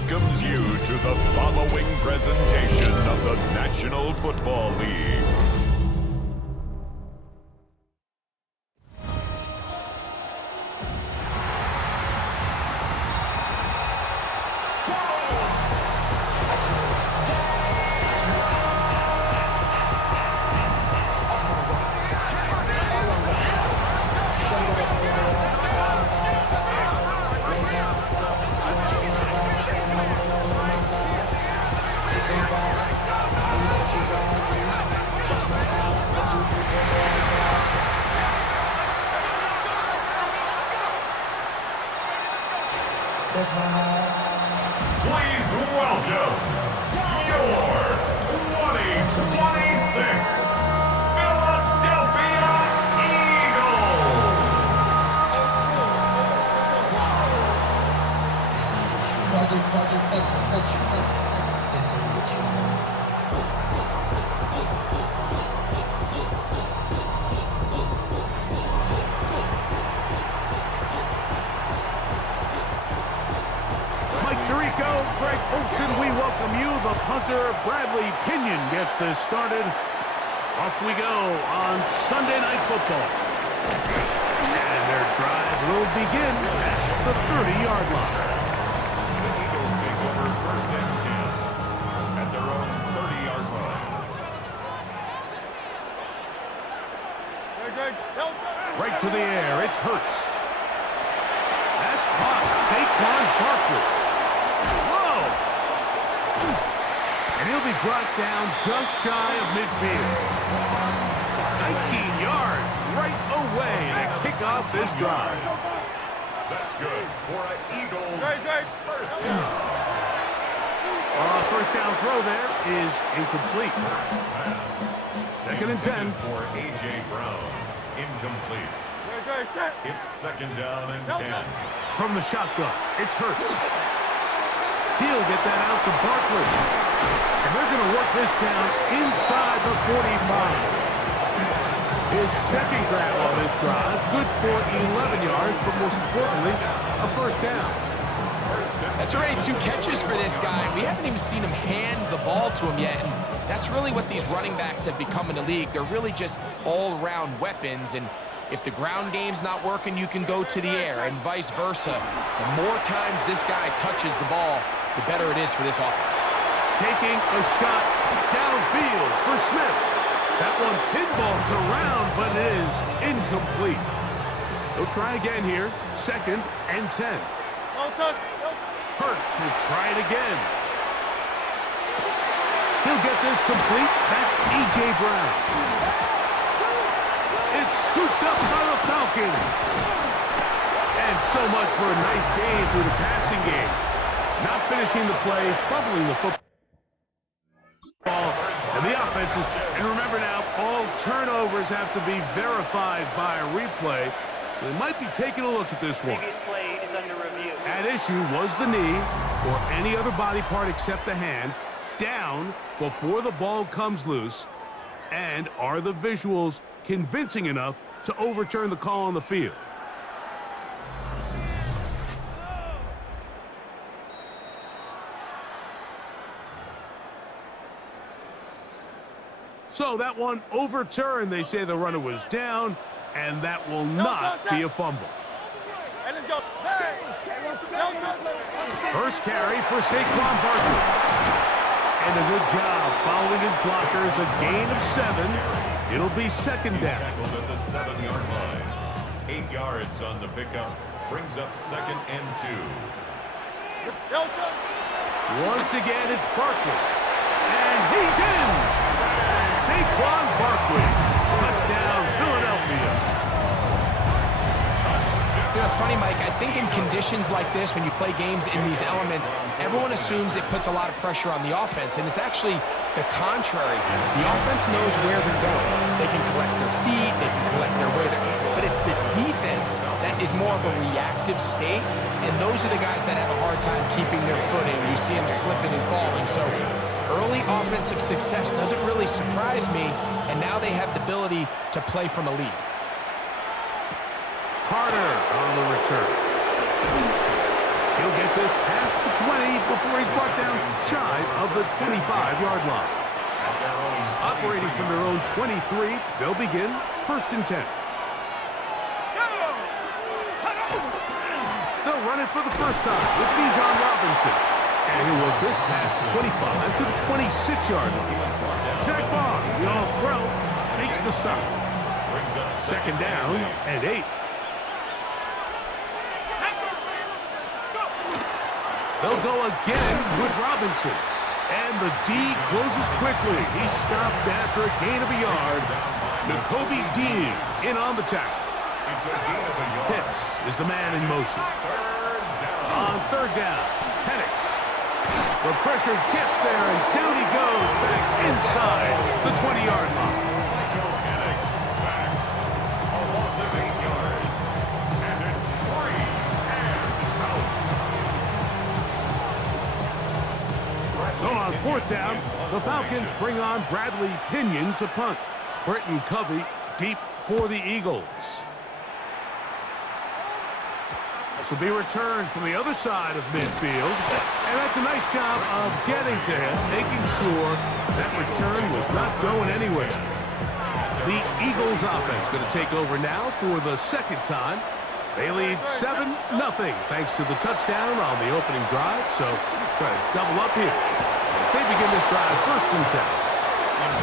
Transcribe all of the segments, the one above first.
welcomes you to the following presentation of the National Football League. Please welcome your 2026 Philadelphia Greg Olsen, we welcome you. The punter, Bradley Pinion, gets this started. Off we go on Sunday Night Football. And their drive will begin at the 30-yard line. The Eagles take over first and 10 at their own 30-yard line. Right to the air, it's Hurts. That's caught. Saquon Barkley. Whoa! And he'll be brought down just shy of midfield. 19 yards right away to kick off this drive. That's good for an Eagles first down. First down throw there is incomplete. Second and 10. For A.J. Brown, incomplete. It's second down and 10. From the shotgun, it's Hurts. He'll get that out to Barkley. And they're going to work this down inside the 45. His second grab on this drive, good for 11 yards, but most importantly, a first down. That's already 2 catches for this guy. We haven't even seen him hand the ball to him yet, and that's really what these running backs have become in the league. They're really just all-around weapons, and if the ground game's not working, you can go to the air, and vice versa. The more times this guy touches the ball, the better it is for this offense. Taking a shot downfield for Smith. That one pinballs around, but it is incomplete. They'll try again here. Second and 10. Hurts will try it again. He'll get this complete. That's A.J. Brown. It's scooped up by the Falcons. And so much for a nice game through the passing game. Not finishing the play, fumbling the football. And the offense is... And remember now, all turnovers have to be verified by a replay. So they might be taking a look at this one. Previous play is under review. At issue was the knee, or any other body part except the hand, down before the ball comes loose. And are the visuals convincing enough to overturn the call on the field? So that one overturned. They say the runner was down, and that will not be a fumble. First carry for Saquon Barkley. And a good job following his blockers, a gain of 7. It'll be second down. Tackled at the 7-yard line. 8 yards on the pickup. Brings up second and 2. Once again, it's Barkley. And he's in! Saquon Barkley. Touchdown, Philadelphia. You know, it's funny, Mike, I think in conditions like this, when you play games in these elements, everyone assumes it puts a lot of pressure on the offense, and it's actually the contrary. The offense knows where they're going. They can collect their feet, they can collect their way, but it's the defense that is more of a reactive state, and those are the guys that have a hard time keeping their footing. You see them slipping and falling, so early offensive success doesn't really surprise me, and now they have the ability to play from a lead. Carter on the return. He'll get this past the 20 before he's brought down shy of the 25-yard line. Operating from their own 23, they'll begin 1st and 10. They'll run it for the first time with Bijan Robinson. And he'll work this past the 25 to the 26-yard line. Zach Barr, the All-Pro, makes the stop. 2nd down and 8. They'll go again with Robinson. And the D closes quickly. He's stopped after a gain of a yard. Nakobe Dean in on the tackle. Pitts is the man in motion. On 3rd down, Penix. The pressure gets there, and down he goes back inside the 20-yard line. A loss of 8 yards. And it's 3 and out. So on 4th down, the Falcons bring on Bradley Pinion to punt. Britton Covey deep for the Eagles. This will be returned from the other side of midfield. And that's a nice job of getting to him, making sure that return was not going anywhere. The Eagles offense going to take over now for the 2nd time. They lead 7-0 thanks to the touchdown on the opening drive. So try to double up here as they begin this drive 1st and 10.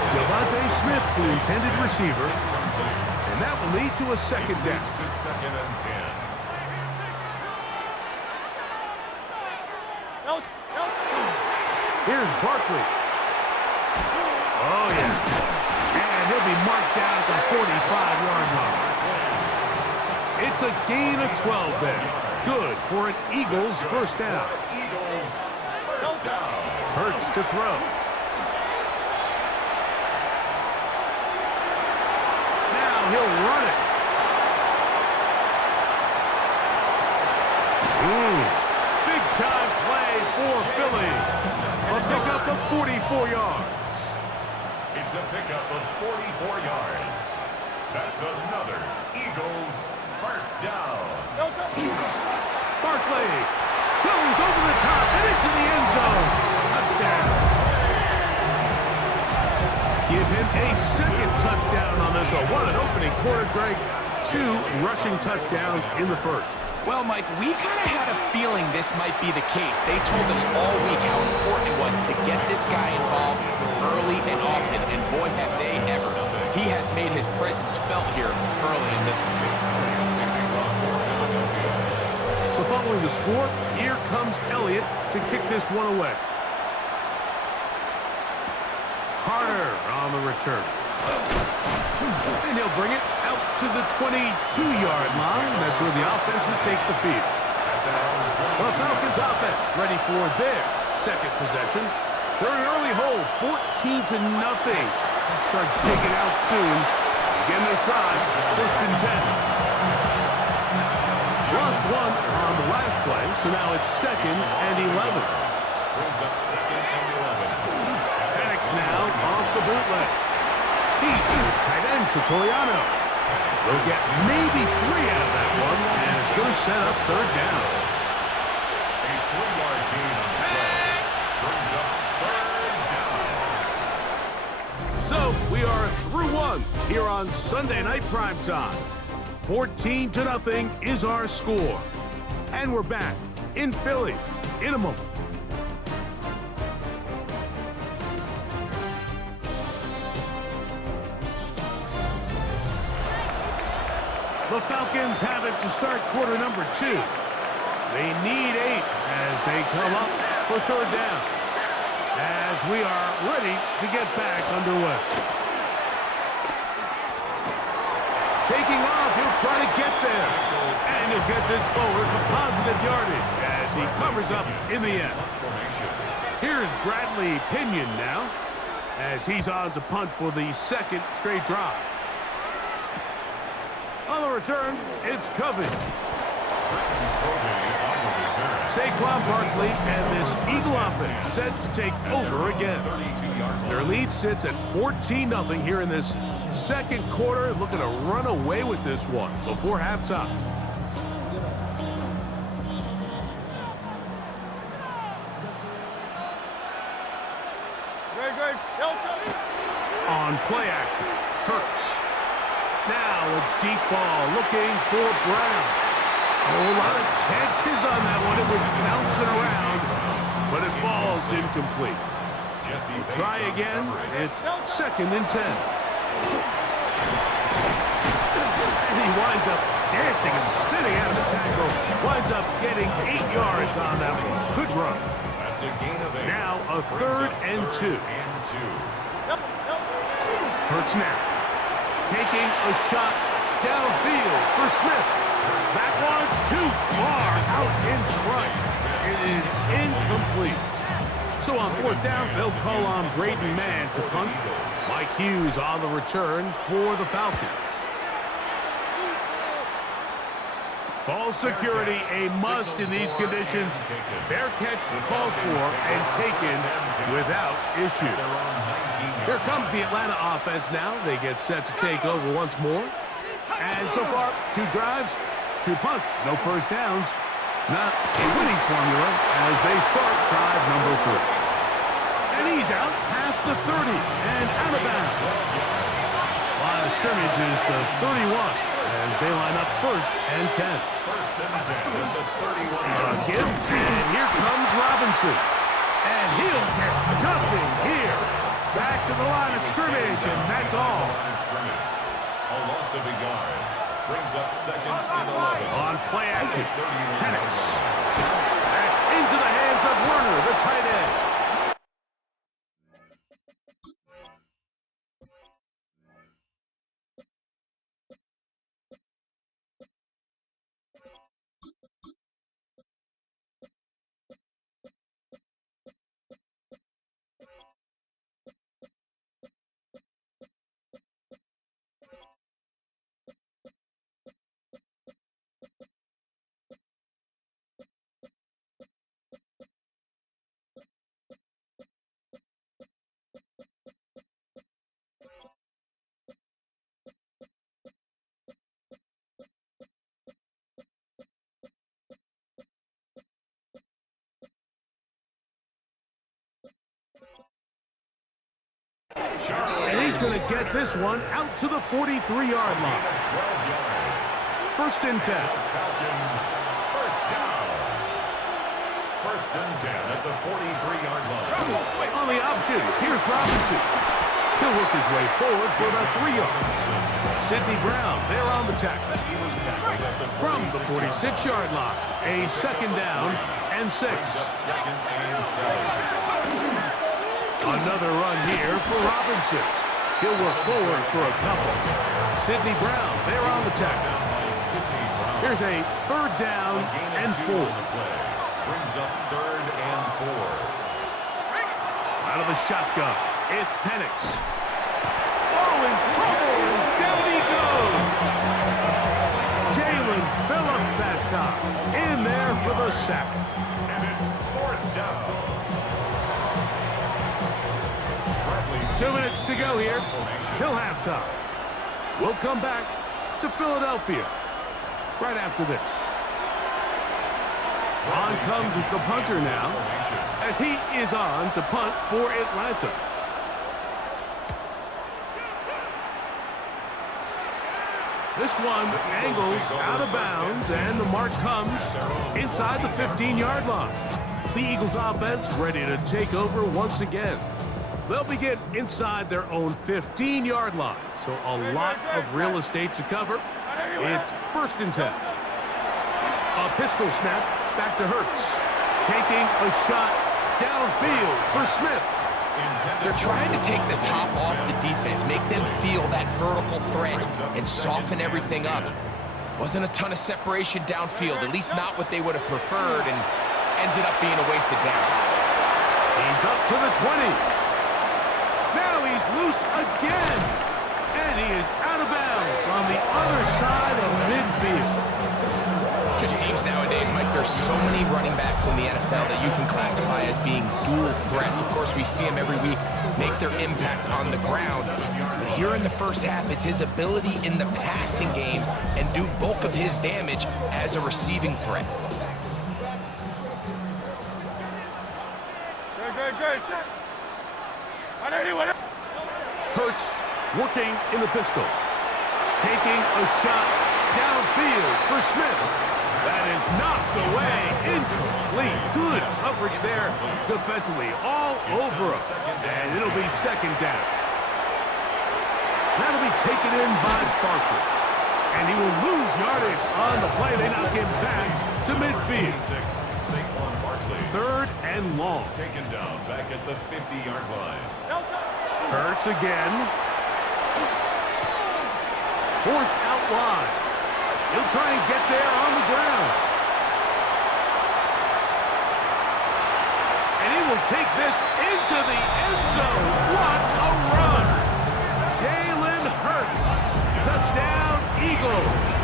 Devontae Smith, the intended receiver. And that will lead to a 2nd down. To 2nd and 10. Here's Barkley. Oh, yeah. And he'll be marked down at the 45-yard line. It's a gain of 12 there. Good for an Eagles 1st down. Hurts to throw. Now he'll run it. Big-time play for Philly. A pickup of 44 yards. It's a pickup of 44 yards. That's another Eagles 1st down. Barkley goes over the top and into the end zone. Touchdown. Give him a 2nd touchdown on this one. What an opening quarter, Greg. 2 rushing touchdowns in the 1st. Well, Mike, we kind of had a feeling this might be the case. They told us all week how important it was to get this guy involved early and often, and boy, have they ever. He has made his presence felt here early in this one. So following the score, here comes Elliott to kick this one away. Carter on the return. And he'll bring it out to the 22-yard line. That's where the offense will take the field. The Falcons offense ready for their 2nd possession. They're in early hole, 14-0. They'll start digging out soon. Again this drive, 1st and 10. Lost 1 on the last play, so now it's 2nd and 11. Brings up 2nd and 11. Penix now off the bootleg. He's his tight end, Cotoriano. They'll get maybe 3 out of that one, and it's going to set up 3rd down. A 3-yard gain on the play. Brings up 3rd down. So we are through 1 here on Sunday Night Primetime. 14-0 is our score. And we're back in Philly in a moment. The Falcons have it to start quarter number 2. They need 8 as they come up for 3rd down. As we are ready to get back underway. Taking off, he'll try to get there. And he'll get this forward for positive yardage as he covers up in the end. Here's Bradley Pinion now as he's on to punt for the 2nd straight drive. On the return, it's Covey. Saquon Barkley and this Eagle offense set to take over again. Their lead sits at 14-0 here in this 2nd quarter, looking to run away with this one before halftime. On play action, Hurts. Now a deep ball looking for Brown. A whole lot of chances on that one. It was bouncing around, but it falls incomplete. We'll try again. It's 2nd and 10. And he winds up dancing and spinning out of the tackle. Winds up getting 8 yards on that one. Good run. That's a gain of 8. Now a 3rd and 2. Hurts now. Taking a shot downfield for Smith. That one too far out in front. It is incomplete. So on 4th down, they'll call on Braden Mann to punt. Mike Hughes on the return for the Falcons. Ball security a must in these conditions. Fair catch called for and taken without issue. Here comes the Atlanta offense now. They get set to take over once more. And so far, 2 drives, 2 punts, no first downs. Not a winning formula as they start drive number 3. And he's out past the 30 and out of bounds. Line of scrimmage is the 31 as they line up 1st and 10. 1st and 10 at the 31. Give, and here comes Robinson. And he'll get nothing here. Back to the line of scrimmage, and that's all. A loss of a yard. Brings up 2nd and 11. On play action, Penix. That's into the hands of Werner, the tight end. And he's going to get this one out to the 43-yard line. 12 yards. 1st and 10. Falcons, 1st down. 1st and 10 at the 43-yard line. On the option, here's Robinson. He'll work his way forward for about 3 yards. Sidney Brown, there on the tackle. From the 46-yard line, a 2nd down and 6. 2nd and 7. Another run here for Robinson. He'll work forward for a couple. Sidney Brown, there on the tackle. Here's a 3rd down and 4. Brings up 3rd and 4. Out of the shotgun, it's Penix. Oh, in trouble, and down he goes. Jalen Phillips that time, in there for the sack. And it's 4th down. 2 minutes to go here till halftime. We'll come back to Philadelphia right after this. On comes the punter now as he is on to punt for Atlanta. This one angles out of bounds, and the mark comes inside the 15-yard line. The Eagles offense ready to take over once again. They'll begin inside their own 15-yard line, so a lot of real estate to cover. It's 1st and 10. A pistol snap back to Hurts. Taking a shot downfield for Smith. They're trying to take the top off the defense, make them feel that vertical threat, and soften everything up. Wasn't a ton of separation downfield, at least not what they would have preferred, and ends up being a wasted down. He's up to the 20. Now he's loose again, and he is out of bounds on the other side of midfield. Just seems nowadays, Mike, there's so many running backs in the NFL that you can classify as being dual threats. Of course, we see them every week make their impact on the ground. But here in the first half, it's his ability in the passing game and do bulk of his damage as a receiving threat. Good. Hurts working in the pistol. Taking a shot downfield for Smith. That is knocked away. Incomplete. Good coverage there defensively. All over him. And it'll be second down. That'll be taken in by Barkley. And he will lose yardage on the play. They knock him back to midfield. Third and long. Taken down back at the 50-yard line. Hurts again. Forced out wide. He'll try and get there on the ground. And he will take this into the end zone. What a run! Jalen Hurts. Touchdown, Eagles.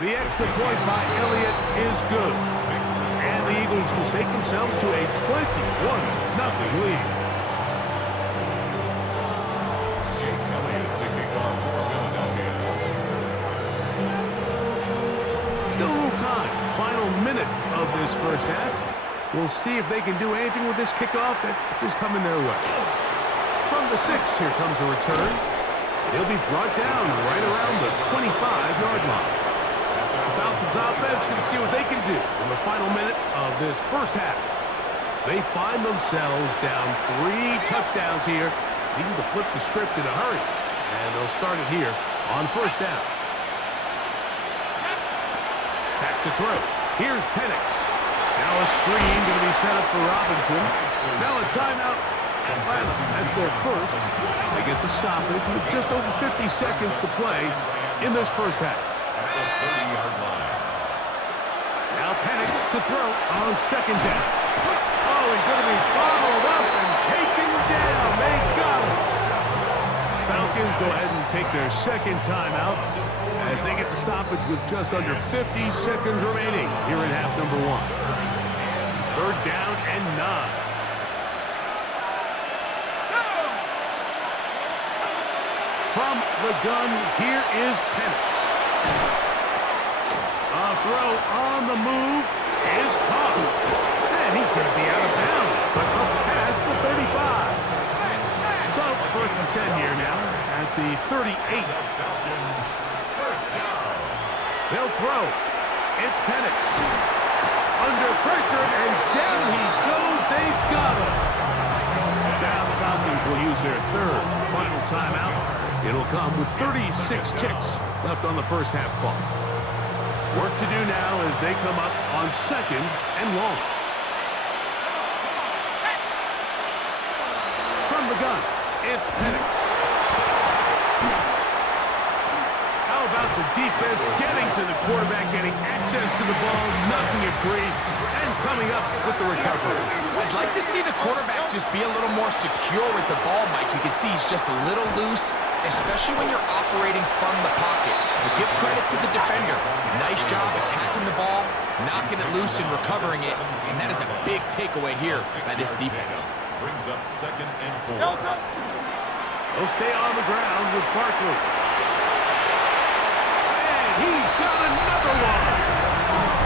The extra point by Elliott is good. And the Eagles will take themselves to a 21-0 lead. Still a little time. Final minute of this first half. We'll see if they can do anything with this kickoff that is coming their way. From the 6, here comes a return. He'll be brought down right around the 25-yard line. The Falcons offense can see what they can do in the final minute of this first half. They find themselves down 3 touchdowns here, needing to flip the script in a hurry. And they'll start it here on first down. Back to throw. Here's Penix. Now a screen going to be set up for Robinson. Now a timeout. Atlanta. That's their first. They get the stoppage with just over 50 seconds to play in this first half. Now Penix to throw on second down. Oh, he's going to be bottled up and taken down. They got him. Falcons go ahead and take their second timeout as they get the stoppage with just under 50 seconds remaining here in half number 1. Third down and 9. From the gun, here is Penix. A throw on the move is caught. And he's going to be out of bounds, but up past the 35. So, first and 10 here now at the 38. They'll throw. It's Penix. Under pressure, and down he goes. They've got him. Now the Falcons will use their third final timeout. It'll come with 36 ticks left on the first half clock. Work to do now as they come up on second and long. From the gun, it's Penix. How about the defense getting to the quarterback, getting access to the ball, knocking it free, and coming up with the recovery. I'd like to see the quarterback just be a little more secure with the ball, Mike. You can see he's just a little loose, especially when you're operating from the pocket. But give credit to the defender. Nice job attacking the ball, knocking it loose and recovering it, and that is a big takeaway here by this defense. Brings up second and 4. They'll stay on the ground with Barkley. And he's got another one.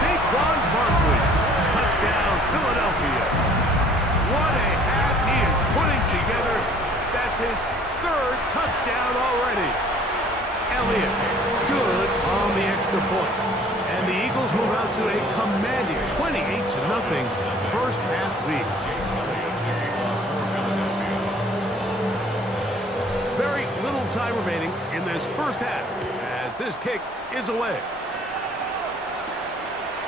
Saquon Barkley. Touchdown, Philadelphia. What a half he is putting together. That's his third touchdown already. Elliott, good on the extra point. And the Eagles move out to a commanding 28-0 first half lead. Very little time remaining in this first half as this kick is away.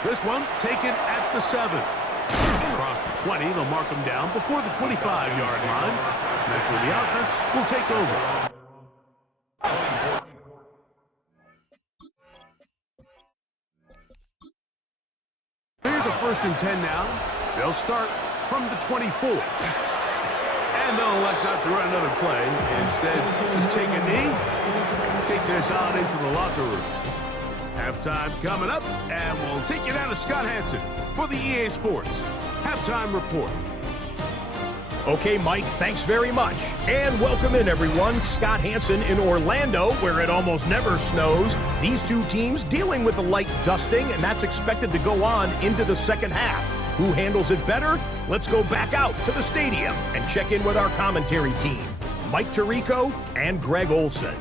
This one taken at the 7. Across the 20, they'll mark them down before the 25-yard line. That's where the offense will take over. Here's a first and 10 now. They'll start from the 24. And they'll elect not to run another play. Instead, just take a knee and take this on into the locker room. Halftime coming up, and we'll take you down to Scott Hanson for the EA Sports Halftime Report. Okay, Mike, thanks very much. And welcome in, everyone. Scott Hanson in Orlando, where it almost never snows. These two teams dealing with a light dusting, and that's expected to go on into the second half. Who handles it better? Let's go back out to the stadium and check in with our commentary team, Mike Tirico and Greg Olson.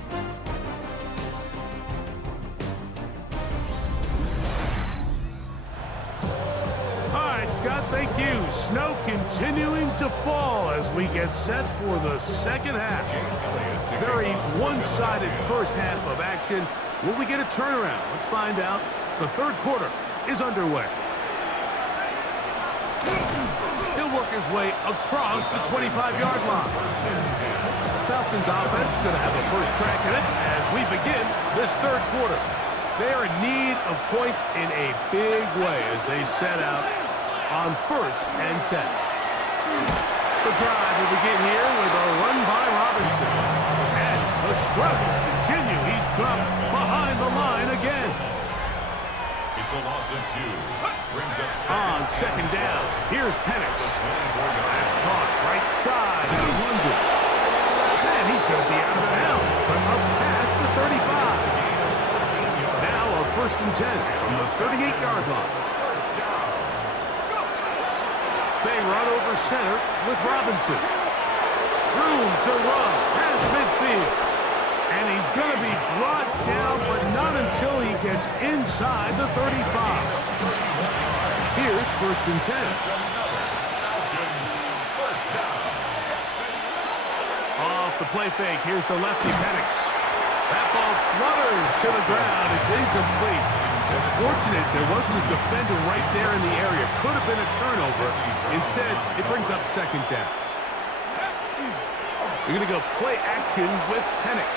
Scott, thank you. Snow continuing to fall as we get set for the second half. Very one-sided first half of action. Will we get a turnaround? Let's find out. The third quarter is underway. He'll work his way across the 25-yard line. The Falcons offense going to have a first crack at it as we begin this third quarter. They are in need of points in a big way as they set out on 1st and 10. The drive will begin here with a run by Robinson. And the struggles continue. He's dropped behind the line again. It's a loss of 2. Brings up on second down. Here's Penix. That's caught right side. And London. Man, he's going to be out of bounds, but up past the 35. Now a 1st and 10 from the 38-yard line. They run over center with Robinson. Room to run past midfield. And he's going to be brought down, but not until he gets inside the 35. Here's 1st and 10. Off the play fake, here's the lefty Penix. That ball flutters to the ground. It's incomplete. Fortunate there wasn't a defender right there in the area. Could have been a turnover. Instead, it brings up 2nd down. We're going to go play action with Penix.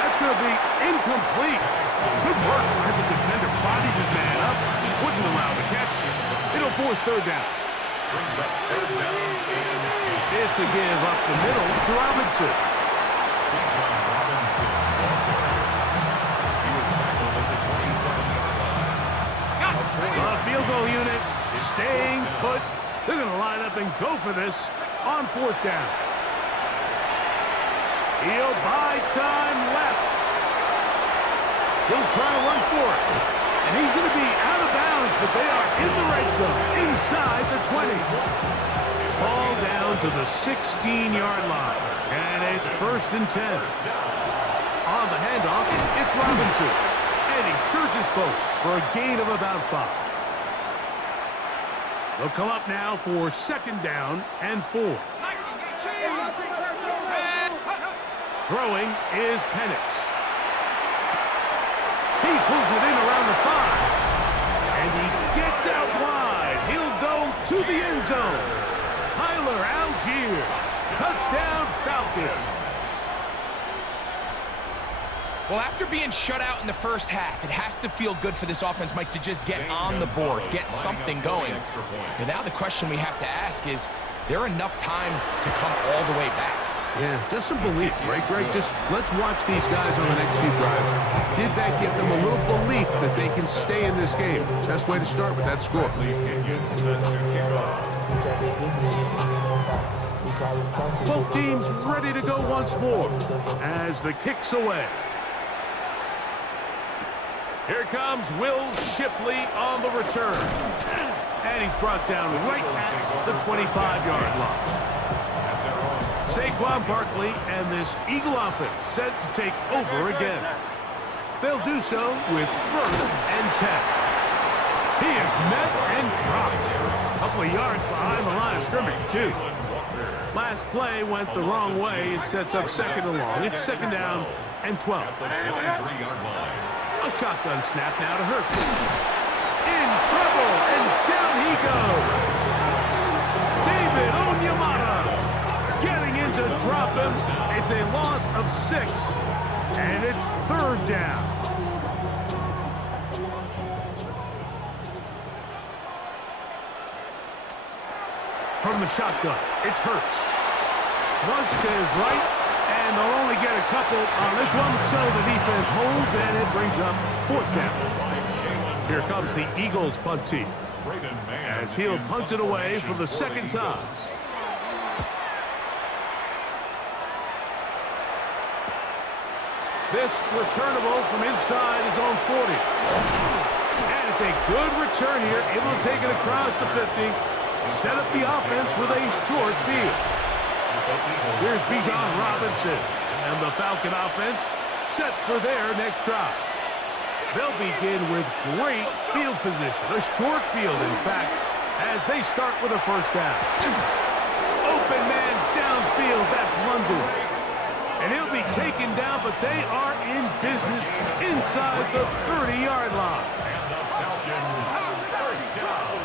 That's going to be incomplete. Good work. The defender bodies his man up. Wouldn't allow the catch. It'll force 3rd down. It's a give up the middle to Robinson. The field goal unit staying put. They're going to line up and go for this on 4th down. He'll buy time left. He'll try to run for it. And he's going to be out of bounds, but they are in the red zone, inside the 20. Ball down to the 16-yard line. And it's 1st and 10. On the handoff, it's Robinson. And he surges forward for a gain of about 5. They'll come up now for 2nd down and 4. Throwing is Penix. He pulls it in around the 5. And he gets out wide. He'll go to the end zone. Tyler Algier. Touchdown Falcons. Well, after being shut out in the first half, it has to feel good for this offense, Mike, to just get on the board, get something going. But now the question we have to ask is there enough time to come all the way back? Yeah, just some belief, right, Greg? Just let's watch these guys on the next few drives. Did that give them a little belief that they can stay in this game? Best way to start with that score. Both teams ready to go once more as the kick's away. Here comes Will Shipley on the return. And he's brought down right at the 25-yard line. Saquon Barkley and this Eagle offense set to take over again. They'll do so with 1st and 10. He is met and dropped. A couple of yards behind the line of scrimmage, too. Last play went the wrong way. It sets up 2nd and long. It's 2nd down and 12. A shotgun snap now to Hurts. In trouble, and down he goes. David Onyemata getting in to drop him. It's a loss of 6, and it's 3rd down. From the shotgun, it's Hurts. Flush to his right, and they'll only get a couple on this one, so the defense holds, and it brings up 4th down. Here comes the Eagles punt team, as he'll punt it away for the 2nd time. This returnable from inside his own 40. And it's a good return here, able to take it across the 50. Set up the offense with a short field. Here's Bijan Robinson, and the Falcon offense set for their next drive. They'll begin with great field position, a short field, in fact, as they start with a first down. Open man downfield, that's London. And he'll be taken down, but they are in business inside the 30-yard line. And the Falcons first down.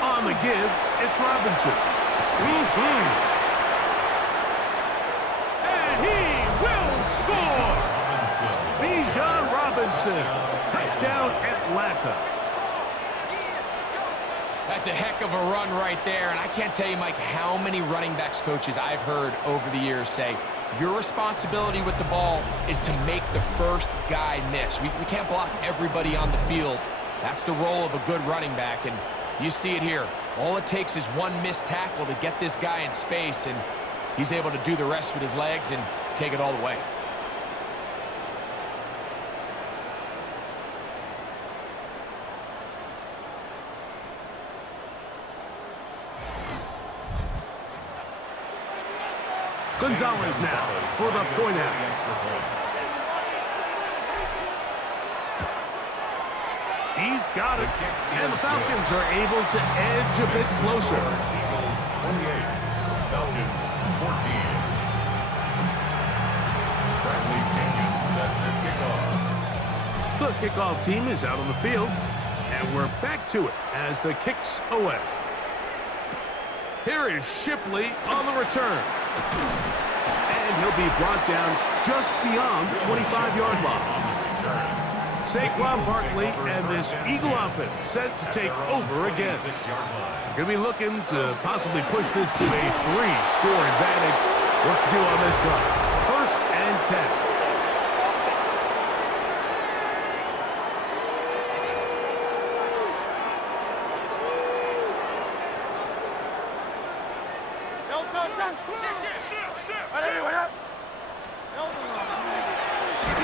On the give, it's Robinson. And he will score! Bijan Robinson. Touchdown, Atlanta. That's a heck of a run right there, and I can't tell you, Mike, how many running backs coaches I've heard over the years say, your responsibility with the ball is to make the first guy miss. We can't block everybody on the field. That's the role of a good running back, and you see it here. All it takes is one missed tackle to get this guy in space, and he's able to do the rest with his legs and take it all the way. Gonzalez now for the point out. He's got it, and the Falcons are able to edge a bit closer. Eagles 28, Falcons 14. Bradley Pinion set to kick off. The kickoff team is out on the field, and we're back to it as the kick's away. Here is Shipley on the return. And he'll be brought down just beyond the 25-yard line. Saquon Barkley and this Eagle offense set to take over again. Going to be looking to possibly push this to a 3-score advantage. What to do on this drive? First and 10.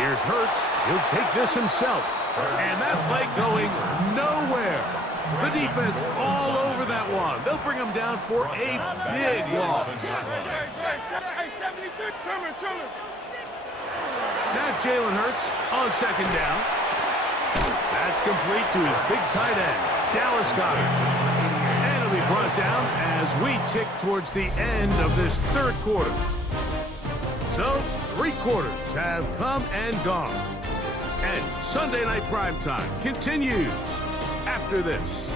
Here's Hurts. He'll take this himself. And that play going nowhere. The defense all over that one. They'll bring him down for a big loss. Now Jalen Hurts on second down. That's complete to his big tight end, Dallas Goedert. And it'll be brought down as we tick towards the end of this third quarter. So, 3 quarters have come and gone. And Sunday Night Primetime continues after this.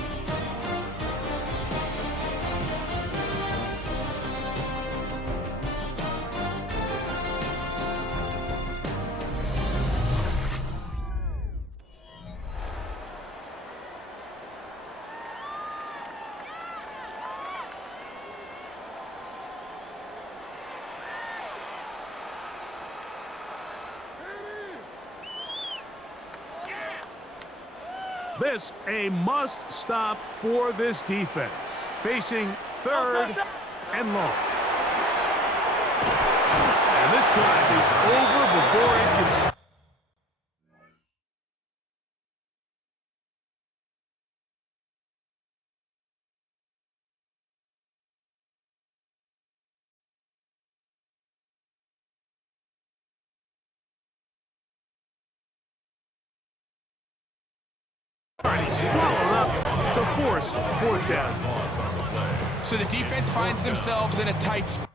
This a must-stop for this defense. Facing third and long. And this drive is over before it can stop. Already swallowed up to force fourth down. So the defense finds themselves in a tight spot.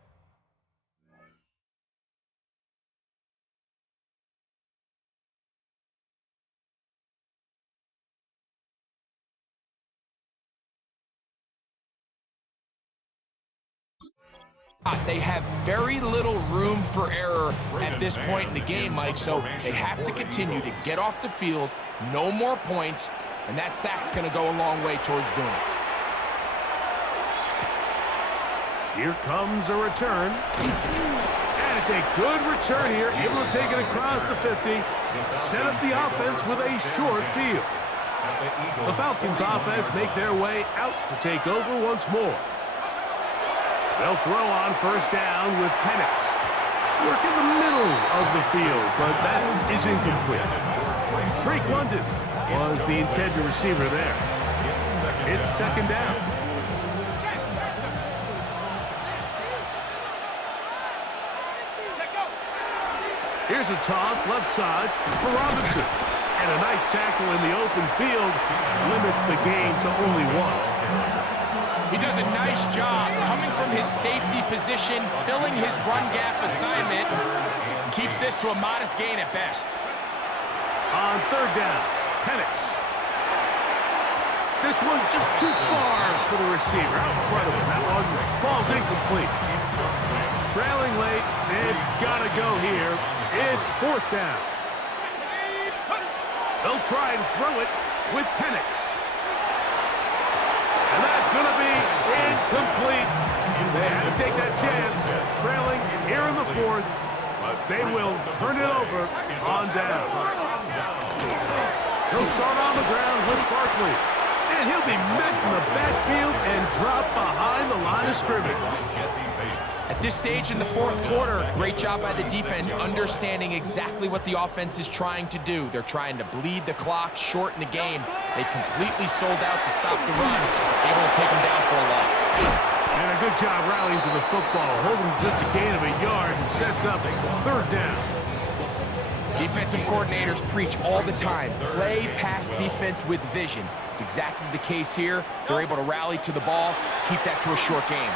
They have very little room for error at this point in the game, Mike, so they have to continue to get off the field, no more points, and that sack's going to go a long way towards doing it. Here comes a return. And it's a good return here, able to take it across the 50, set up the offense with a short field. The Falcons offense make their way out to take over once more. They'll throw on first down with Penix. Work in the middle of the field, but that is incomplete. Drake London was the intended receiver there. It's second down. Here's a toss left side for Robinson. And a nice tackle in the open field limits the gain to only one. He does a nice job coming from his safety position, filling his run gap assignment. Keeps this to a modest gain at best. On third down, Penix. This one just too far for the receiver. Out in front of him. That one falls incomplete. Trailing late, they've got to go here. It's fourth down. They'll try and throw it with Penix. And that's going to be incomplete. They had to take that chance, trailing here in the fourth, but they will turn it over on down. He'll start on the ground with Barkley. And he'll be met in the backfield and dropped behind the line of scrimmage. At this stage in the fourth quarter, great job by the defense understanding exactly what the offense is trying to do. They're trying to bleed the clock, shorten the game. They completely sold out to stop the run, able to take them down for a loss. And a good job rallying to the football, holding just a gain of a yard and sets up third down. Defensive coordinators preach all the time, play pass defense with vision. It's exactly the case here. They're able to rally to the ball, keep that to a short game.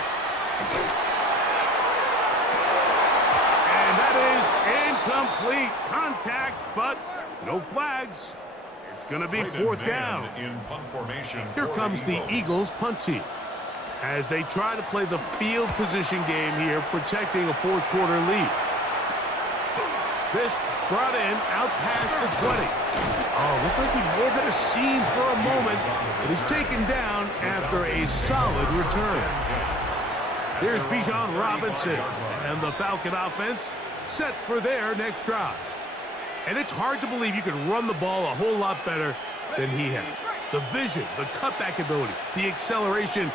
And that is incomplete contact, but no flags. It's going to be fourth down. Here comes the Eagles punt team as they try to play the field position game here, protecting a fourth quarter lead. This brought in out past the 20. Oh, looked like he may have hit a seam for a moment, but is taken down after a solid return. Here's Bijan Robinson, and the Falcon offense set for their next drive. And it's hard to believe you can run the ball a whole lot better than he has. The vision, the cutback ability, the acceleration,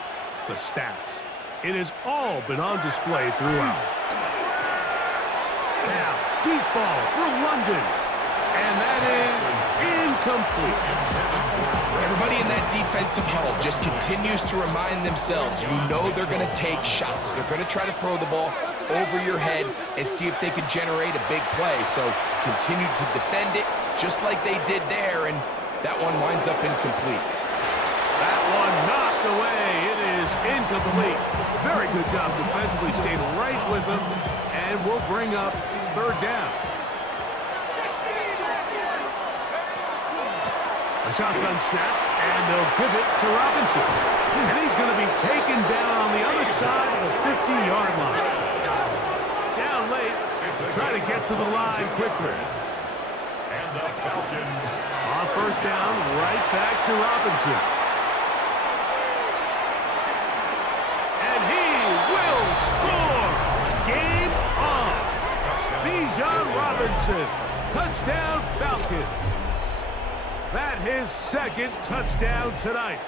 the stats. It has all been on display throughout. Now, deep ball for London. And that is incomplete. Everybody in that defensive huddle just continues to remind themselves, you know they're going to take shots. They're going to try to throw the ball over your head and see if they can generate a big play. So continue to defend it just like they did there, and that one winds up incomplete. That one knocked away. It is incomplete. Very good job defensively. Stayed right with him, and will bring up third down. A shotgun snap, and they'll give it to Robinson. And he's going to be taken down on the other side of the 50-yard line. Down late, try to get to the line quickly. And the Falcons on first down, right back to Robinson. And he will score! Game on! Bijan Robinson, touchdown Falcons. That his second touchdown tonight.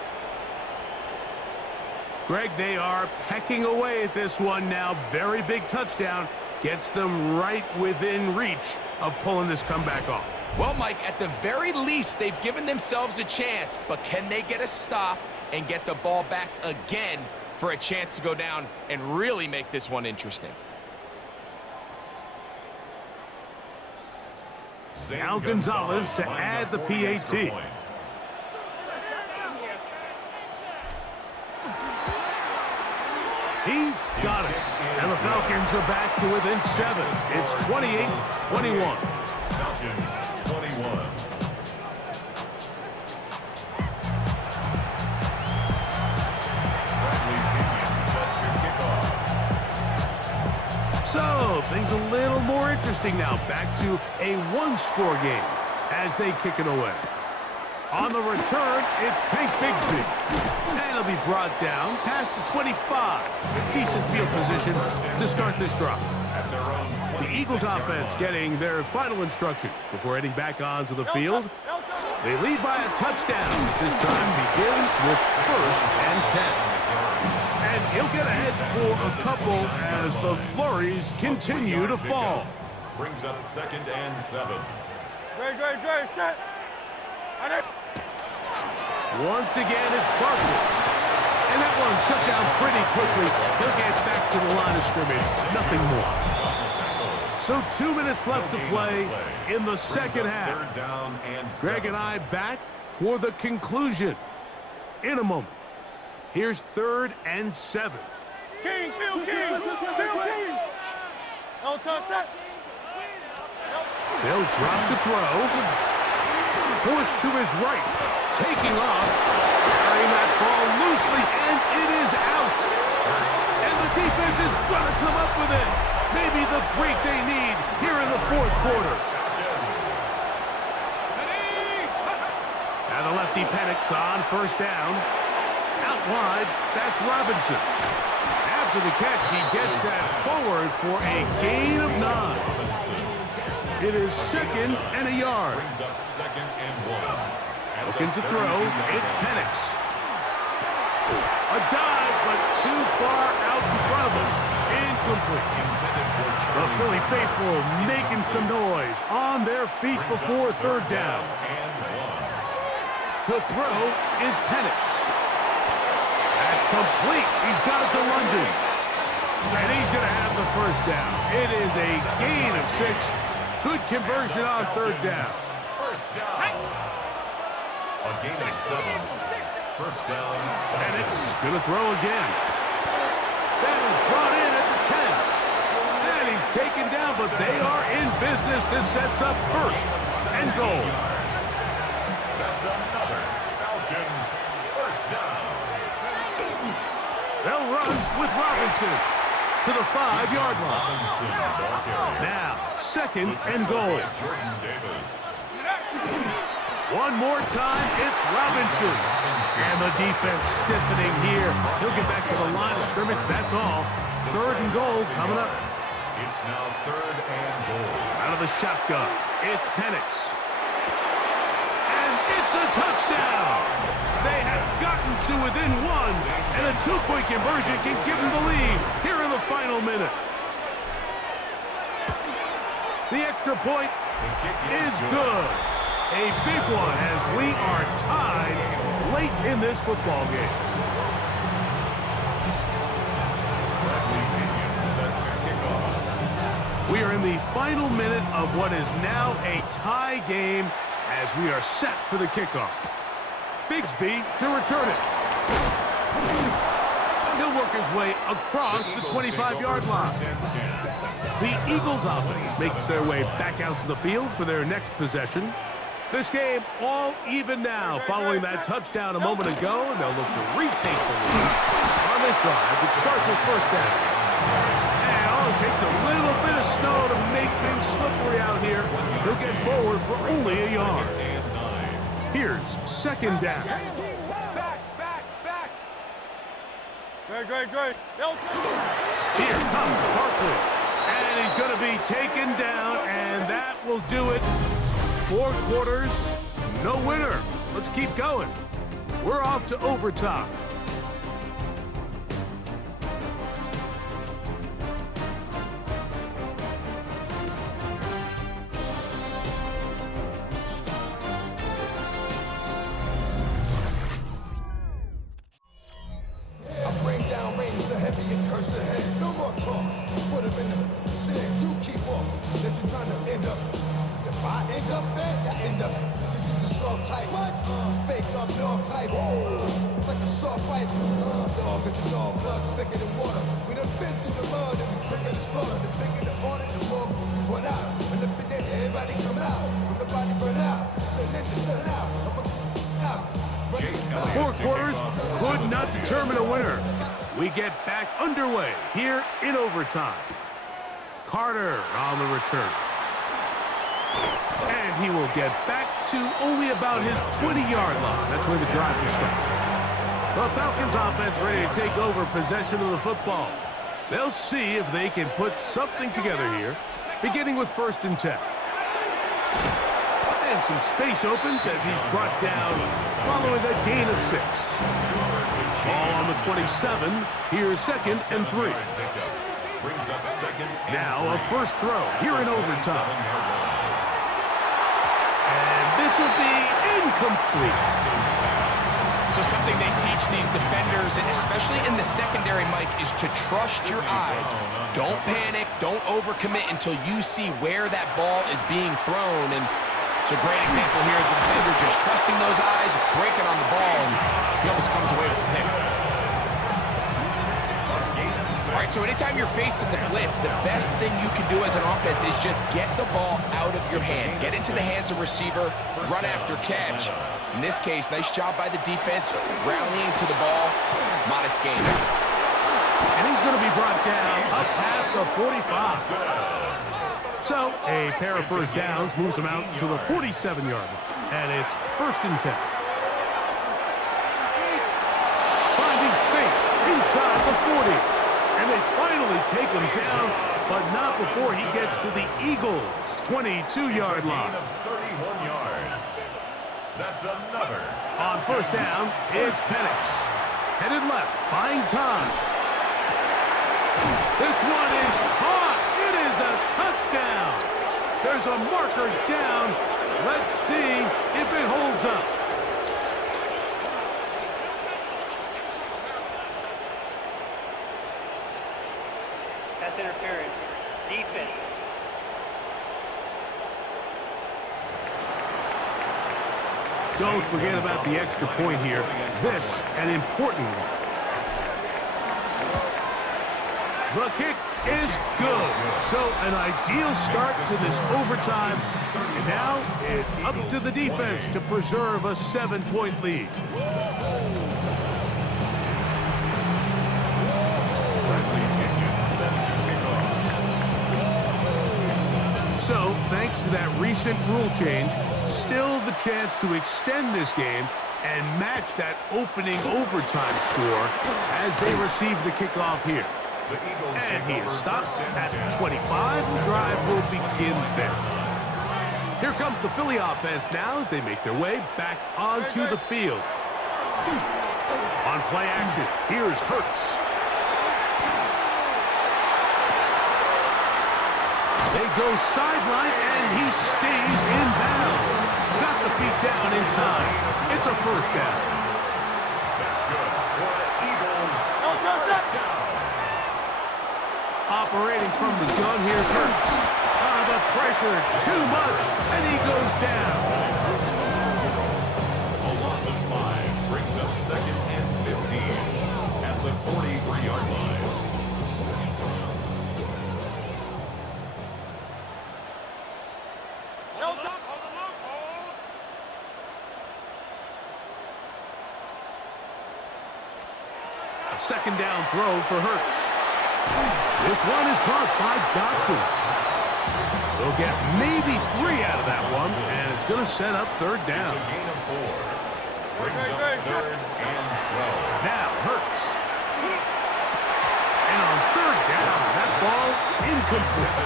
Greg, they are pecking away at this one now. Very big touchdown. Gets them right within reach of pulling this comeback off. Well, Mike, at the very least, they've given themselves a chance, but can they get a stop and get the ball back again for a chance to go down and really make this one interesting? Now Gonzalez to add the PAT. He's got it. And the Falcons are back to within 7. It's 28-21. Falcons 21. So, things a little more interesting now. Back to a one-score game as they kick it away. On the return, it's Tank Bigsby. And he'll be brought down past the 25. Decent field position to start this drive. The Eagles offense getting their final instructions before heading back onto the field. They lead by a touchdown as this drive begins with first and 10. And he'll get ahead for a couple as the flurries continue to fall. Brings up second and 7. Great, set. Once again, it's Barkley. And that one shut down pretty quickly. He'll get back to the line of scrimmage. Nothing more. So 2 minutes left to play in the second half. Greg and I back for the conclusion in a moment. Here's 3rd and 7. King, Phil King, Phil King. No touch. They'll drop to throw. Forced to his right. Taking off. Carrying that ball loosely, and it is out. And the defense is going to come up with it. Maybe the break they need here in the 4th quarter. Now the lefty Penix on 1st down. Out wide, that's Robinson. After the catch, he gets that forward for a gain of 9. It is 2nd and a yard. Looking to throw, it's Penix. A dive, but too far out in front of him. Incomplete. The Philly faithful making some noise on their feet before 3rd down. To throw is Penix. That's complete. He's got it to London. And he's going to have the 1st down. It is a gain of 6. Good conversion on 3rd down. 1st down. A gain of 7. 1st down. Penix going to throw again. That is brought in at the 10. And he's taken down, but they are in business. This sets up 1st and goal. That's another Falcons 1st down. They'll run with Robinson to the 5-yard line. Now, 2nd and goal. Jordan Davis. One more time, it's Robinson. And the defense stiffening here. He'll get back to the line of scrimmage, that's all. 3rd and goal coming up. It's now 3rd and goal. Out of the shotgun, it's Penix. And it's a touchdown. They have gotten to within 1, and a 2-point conversion can give them the lead here in the final minute. The extra point is good. A big one as we are tied late in this football game. We are in the final minute of what is now a tie game as we are set for the kickoff. Bigsby to return it. He'll work his way across the 25-yard line. The Eagles offense makes their way back out to the field for their next possession. This game all even now following that touchdown a moment ago, and they'll look to retake the lead on this drive that starts with 1st down. And all it takes a little bit of snow to make things slippery out here. He'll get forward for only a yard. Here's 2nd down. Back. Great. Here comes Barkley. And he's going to be taken down, and that will do it. 4 quarters, no winner. Let's keep going. We're off to overtime. I bring down rains so heavy and curse the head. No more talk. Put him in the stand. You keep off. Unless you're trying to end up. If I end up fed, I end up. You just soft type. What? Fake up dog type. It's like a soft fight. Dog is the dog. Blood's thicker than water. We done been through the mud and we quicker to slaughter. The bigger the order, the more we run out. And the finesse, everybody come out. When the body burn out. Send in the sun out. I'm out. 4 quarters could not determine a winner. We get back underway here in overtime. Carter on the return. And he will get back to only about his 20-yard line. That's where the drive will start. The Falcons offense ready to take over possession of the football. They'll see if they can put something together here, beginning with 1st and 10. And some space opens as he's brought down following a gain of 6. Ball on the 27. Here's 2nd and 3. Now a 1st throw here in overtime. And this will be incomplete. incomplete. So something they teach these defenders, and especially in the secondary, Mike, is to trust your eyes. Don't panic. Don't overcommit until you see where that ball is being thrown. And it's a great example here. The defender just trusting those eyes, breaking on the ball, and he almost comes away with a pick. All right, so anytime you're facing the blitz, the best thing you can do as an offense is just get the ball out of your hand. Get into the hands of receiver, run after catch. In this case, nice job by the defense, rallying to the ball. Modest gain. And he's going to be brought down up past the 45. So a pair of first downs moves him out to the 47-yard line. And it's 1st and 10. Finding space inside the 40. And they finally take him down, but not before he gets to the Eagles' 22-yard line. 31 yards. That's another. On 1st down is Penix. Headed left, buying time. This one is caught. It is a touchdown. There's a marker down. Let's see if it holds up. Pass interference. Defense. Don't forget about the extra point here. This, an important one. The kick is good. So an ideal start to this overtime. And now it's up to the defense to preserve a 7-point lead. So, thanks to that recent rule change, still the chance to extend this game and match that opening overtime score as they receive the kickoff here. And he is stopped at 25. The drive will begin there. Here comes the Philly offense now as they make their way back onto the field. On play action, here's Hurts. They go sideline, and he stays in bounds. Got the feet down in time. It's a 1st down. That's good for the Eagles. First down. Operating from the gun, here's Hurts. The pressure, too much, and he goes down. A loss of 5 brings up 2nd and 15 at the 43-yard line. A 2nd down throw for Hurts. This one is caught by Dotson. They'll get maybe 3 out of that one, and it's going to set up 3rd down. It's a gain of 4. Brings up 3rd and 12. Now Hurts. And on 3rd down, that ball incomplete.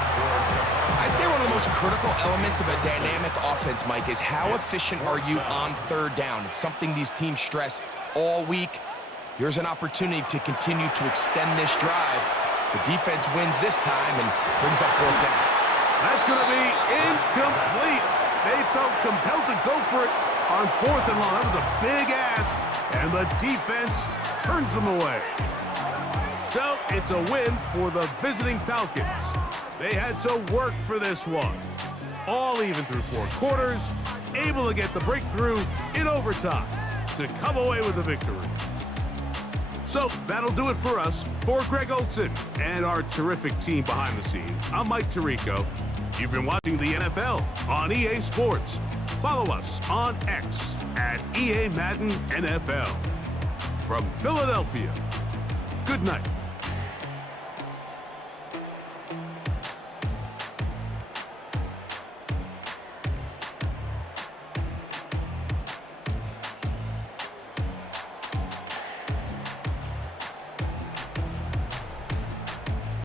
I'd say one of the most critical elements of a dynamic offense, Mike, is how efficient are you on 3rd down. It's something these teams stress all week. Here's an opportunity to continue to extend this drive. The defense wins this time and brings up 4th down. That's going to be incomplete. They felt compelled to go for it on 4th and long. That was a big ask, and the defense turns them away. So it's a win for the visiting Falcons. They had to work for this one. All even through 4 quarters, able to get the breakthrough in overtime to come away with the victory. So that'll do it for us. For Greg Olson and our terrific team behind the scenes, I'm Mike Tirico. You've been watching the NFL on EA Sports. Follow us on X at EA Madden NFL. From Philadelphia, good night.